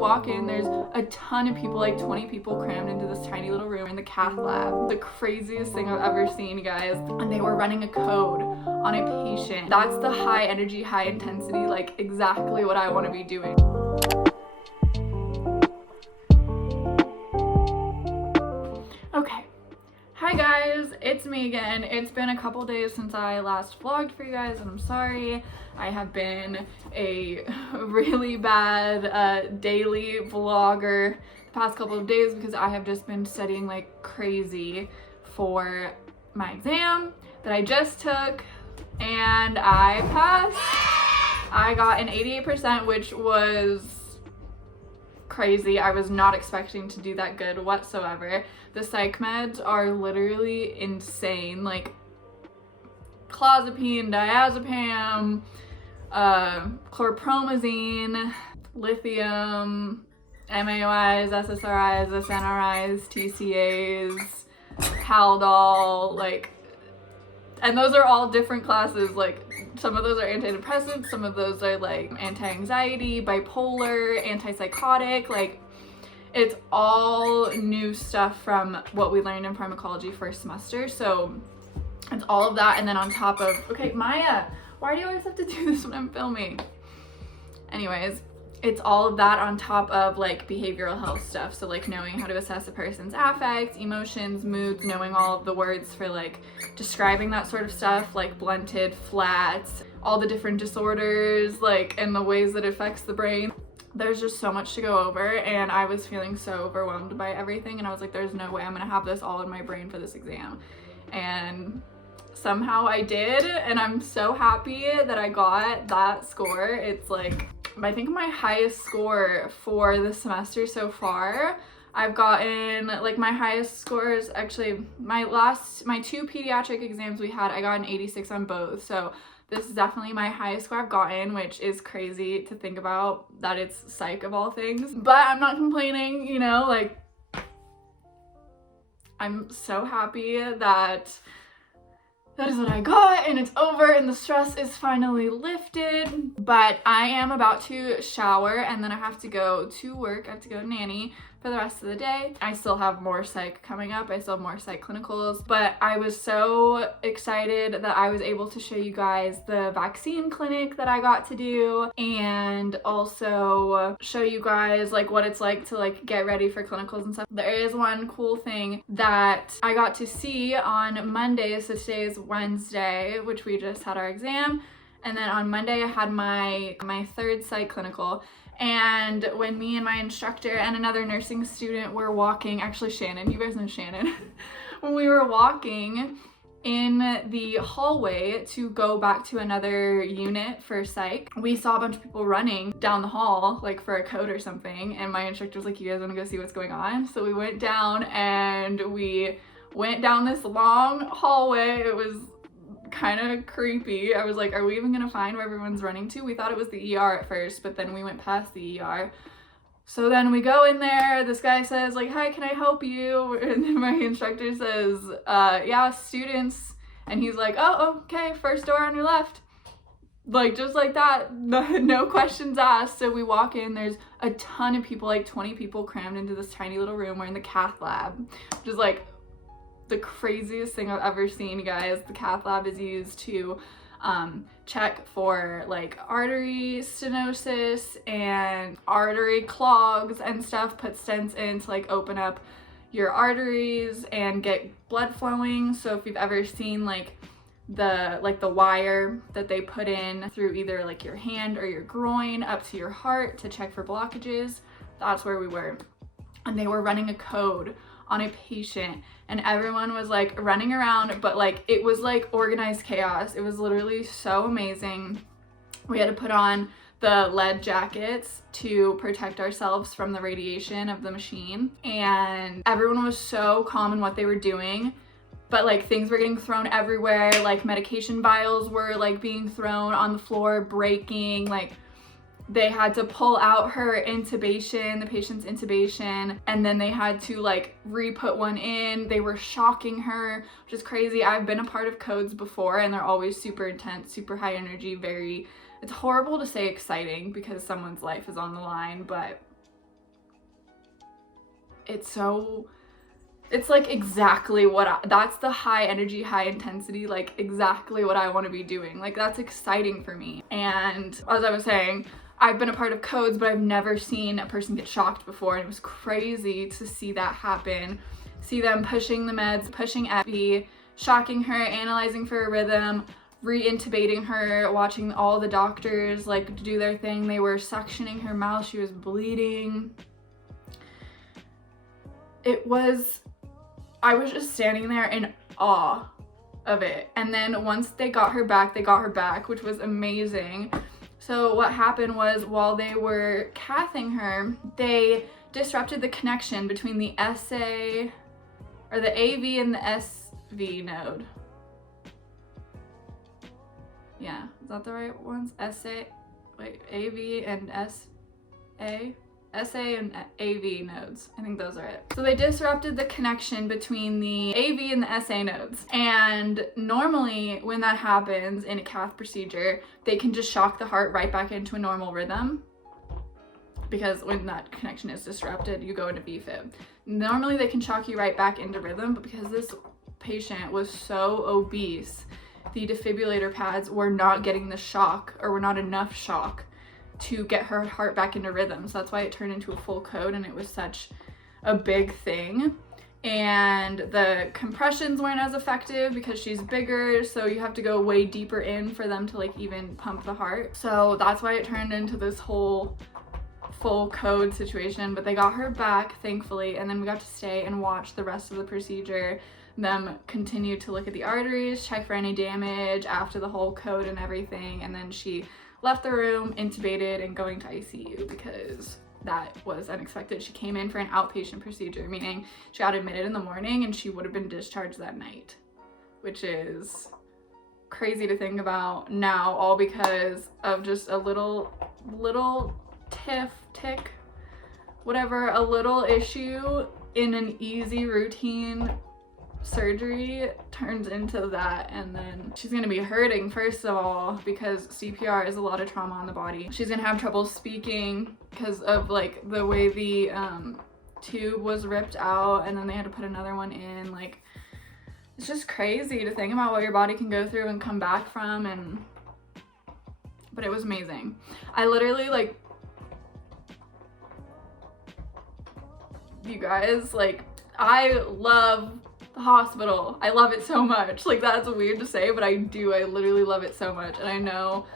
walk in, there's a ton of people, like 20 people crammed into this tiny little room in the cath lab. The craziest thing I've ever seen, you guys. And they were running a code on a patient. That's the high energy, high intensity, like exactly what I want to be doing. Okay. Hi guys, it's me again. It's been a couple days since I last vlogged for you guys, and I'm sorry. I have been a really bad daily vlogger the past couple of days because I have just been studying like crazy for my exam that I just took, and I passed. I got an 88%, which was crazy. I was not expecting to do that good whatsoever. The psych meds are literally insane, like clozapine, diazepam, chlorpromazine, lithium, MAOIs, SSRIs, SNRIs, TCAs, Haldol, like, and those are all different classes. Like, some of those are antidepressants, some of those are like anti-anxiety, bipolar, antipsychotic, like it's all new stuff from what we learned in pharmacology first semester. So it's all of that, and then on top of, okay, Maya, why do you always have to do this when I'm filming? Anyways, it's all of that on top of like behavioral health stuff. So like knowing how to assess a person's affects, emotions, moods, knowing all of the words for like describing that sort of stuff, like blunted, flats, all the different disorders, like, and the ways that it affects the brain. There's just so much to go over, and I was feeling so overwhelmed by everything, and I was like, there's no way I'm gonna have this all in my brain for this exam. And somehow I did, and I'm so happy that I got that score. It's like, I think my highest score for the semester so far. I've gotten, like, my highest scores, actually, my two pediatric exams we had, I got an 86 on both. So this is definitely my highest score I've gotten, which is crazy to think about that it's psych of all things. But I'm not complaining, you know, like, I'm so happy that that is what I got, and it's over, and the stress is finally lifted. But I am about to shower, and then I have to go to work. I have to go nanny for the rest of the day. I still have more psych coming up. I still have more psych clinicals, but I was so excited that I was able to show you guys the vaccine clinic that I got to do, and also show you guys like what it's like to like get ready for clinicals and stuff. There is one cool thing that I got to see on Monday. So today is Wednesday, which we just had our exam, and then on Monday I had my third psych clinical. And when me and my instructor and another nursing student were walking, actually Shannon, you guys know Shannon, when we were walking in the hallway to go back to another unit for psych, we saw a bunch of people running down the hall, like for a code or something, and my instructor was like, you guys wanna go see what's going on? So we went down, and we went down this long hallway. It was kind of creepy. I was like, are we even gonna find where everyone's running to? We thought it was the ER at first, but then we went past the ER. So then we go in there, this guy says like, hi, can I help you? And then my instructor says, yeah, students. And he's like, oh, okay, first door on your left. Like, just like that, no questions asked. So we walk in, there's a ton of people, like 20 people crammed into this tiny little room. We're in the cath lab, which is like the craziest thing I've ever seen, you guys. The cath lab is used to check for like artery stenosis and artery clogs and stuff, put stents in to like open up your arteries and get blood flowing. So if you've ever seen like the wire that they put in through either like your hand or your groin up to your heart to check for blockages, that's where we were. And they were running a code on a patient, and everyone was like running around, but like it was like organized chaos. It was literally so amazing. We had to put on the lead jackets to protect ourselves from the radiation of the machine, and everyone was so calm in what they were doing, but like things were getting thrown everywhere. Like medication vials were like being thrown on the floor, breaking. Like they had to pull out her intubation, the patient's intubation, and then they had to like re-put one in. They were shocking her, which is crazy. I've been a part of codes before, and they're always super intense, super high energy, it's horrible to say exciting because someone's life is on the line, but it's like exactly that's the high energy, high intensity, like exactly what I want to be doing. Like that's exciting for me. And as I was saying, I've been a part of codes, but I've never seen a person get shocked before, and it was crazy to see that happen. See them pushing the meds, pushing Effie, shocking her, analyzing for a rhythm, re-intubating her, watching all the doctors like do their thing. They were suctioning her mouth, she was bleeding. I was just standing there in awe of it. And then once they got her back, which was amazing. So what happened was, while they were cathing her, they disrupted the connection between the SA or the AV and the SV node. Yeah, is that the right ones? AV and SA and AV nodes. I think those are it. So they disrupted the connection between the AV and the SA nodes. And normally when that happens in a cath procedure, they can just shock the heart right back into a normal rhythm, because when that connection is disrupted, you go into VFib. Normally they can shock you right back into rhythm, but because this patient was so obese, the defibrillator pads were not getting the shock, or were not enough shock to get her heart back into rhythm. So that's why it turned into a full code, and it was such a big thing. And the compressions weren't as effective because she's bigger, so you have to go way deeper in for them to like even pump the heart. So that's why it turned into this whole full code situation. But they got her back, thankfully, and then we got to stay and watch the rest of the procedure. Them continue to look at the arteries, check for any damage after the whole code and everything, and then she left the room, intubated, and going to ICU because that was unexpected. She came in for an outpatient procedure, meaning she got admitted in the morning and she would have been discharged that night, which is crazy to think about now, all because of just a little tick, whatever, a little issue in an easy routine surgery turns into that. And then she's gonna be hurting, first of all, because CPR is a lot of trauma on the body. She's gonna have trouble speaking because of like the way the tube was ripped out, and then they had to put another one in. Like, it's just crazy to think about what your body can go through and come back from. But it was amazing. I literally, like, you guys, like, I love the hospital. I love it so much. Like, that's weird to say, but I do. I literally love it so much. And I know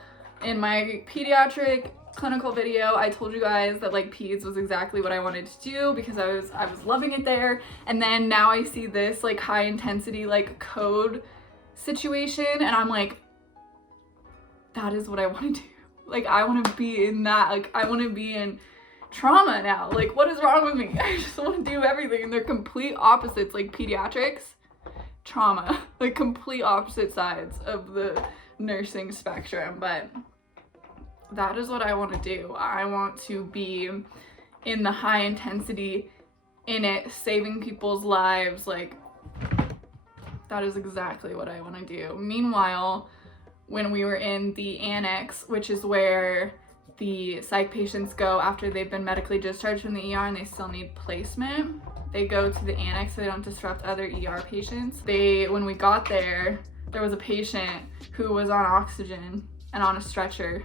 in my pediatric clinical video, I told you guys that like peds was exactly what I wanted to do because I was loving it there. And then now I see this like high intensity like code situation, and I'm like, that is what I want to do. Like, I want to be in that. Like, I want to be in trauma now. Like, what is wrong with me? I just want to do everything, and they're complete opposites. Like, pediatrics, trauma, like complete opposite sides of the nursing spectrum. But that is what I want to do. I want to be in the high intensity, in it, saving people's lives. Like, that is exactly what I want to do. Meanwhile, when we were in the annex, which is where the psych patients go after they've been medically discharged from the ER and they still need placement, they go to the annex so they don't disrupt other ER patients. When we got there, there was a patient who was on oxygen and on a stretcher,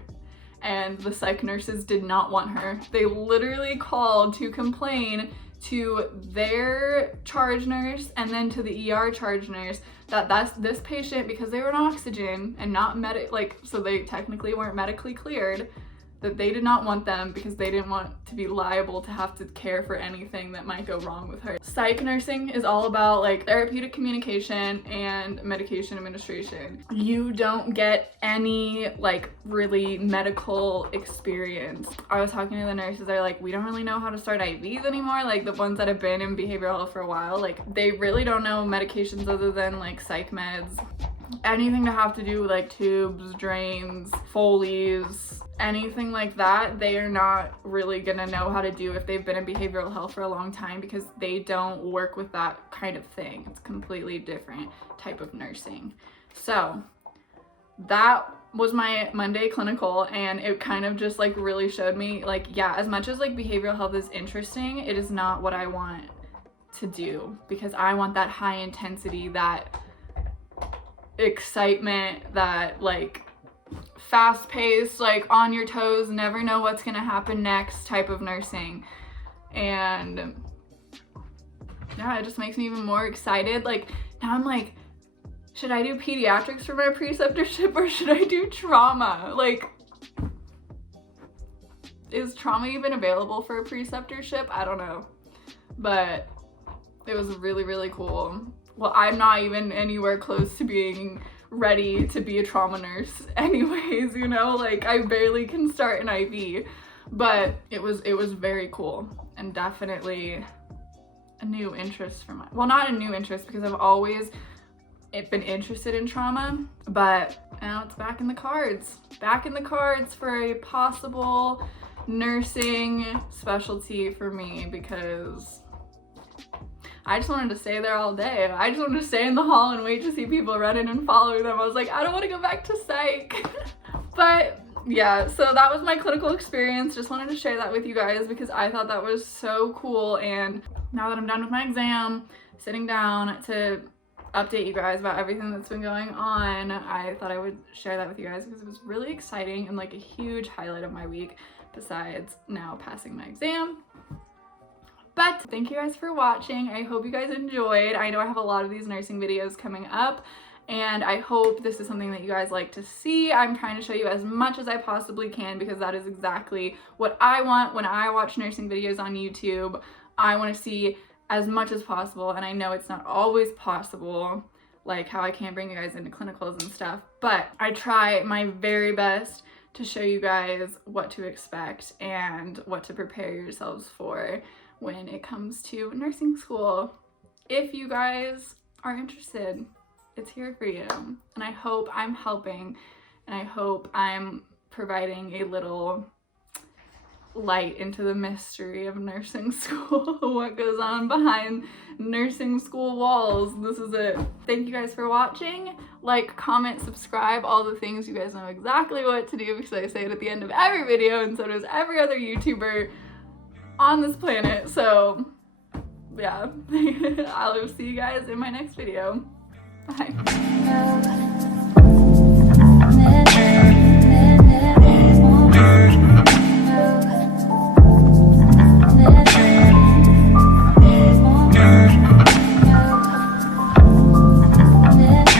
and the psych nurses did not want her. They literally called to complain to their charge nurse and then to the ER charge nurse that's this patient, because they were on oxygen and not so they technically weren't medically cleared, that they did not want them because they didn't want to be liable to have to care for anything that might go wrong with her. Psych nursing is all about like therapeutic communication and medication administration. You don't get any like really medical experience. I was talking to the nurses, they're like, we don't really know how to start IVs anymore. Like, the ones that have been in behavioral health for a while, like they really don't know medications other than like psych meds. Anything to have to do with like tubes, drains, Foleys, anything like that, they are not really gonna know how to do if they've been in behavioral health for a long time, because they don't work with that kind of thing. It's a completely different type of nursing. So that was my Monday clinical, and it kind of just like really showed me like, yeah, as much as like behavioral health is interesting, it is not what I want to do, because I want that high intensity, that excitement, that like fast paced, like on your toes, never know what's gonna happen next type of nursing. And yeah, it just makes me even more excited. Like now I'm like, should I do pediatrics for my preceptorship or should I do trauma? Like, is trauma even available for a preceptorship? I don't know, but it was really, really cool. Well, I'm not even anywhere close to being ready to be a trauma nurse anyways, you know, like I barely can start an IV, but it was very cool, and definitely a new interest for well, not a new interest, because I've always been interested in trauma, but now it's back in the cards for a possible nursing specialty for me, because I just wanted to stay there all day. I just wanted to stay in the hall and wait to see people run in and follow them. I was like, I don't want to go back to psych. But yeah, so that was my clinical experience. Just wanted to share that with you guys because I thought that was so cool. And now that I'm done with my exam, sitting down to update you guys about everything that's been going on, I thought I would share that with you guys because it was really exciting and like a huge highlight of my week, besides now passing my exam. But thank you guys for watching. I hope you guys enjoyed. I know I have a lot of these nursing videos coming up, and I hope this is something that you guys like to see. I'm trying to show you as much as I possibly can because that is exactly what I want when I watch nursing videos on YouTube. I want to see as much as possible, and I know it's not always possible, like how I can't bring you guys into clinicals and stuff, but I try my very best to show you guys what to expect and what to prepare yourselves for when it comes to nursing school. If you guys are interested, it's here for you. And I hope I'm helping, and I hope I'm providing a little light into the mystery of nursing school, what goes on behind nursing school walls. This is it. Thank you guys for watching. Like, comment, subscribe, all the things. You guys know exactly what to do because I say it at the end of every video, and so does every other YouTuber on this planet. So yeah, I'll see you guys in my next video. Bye.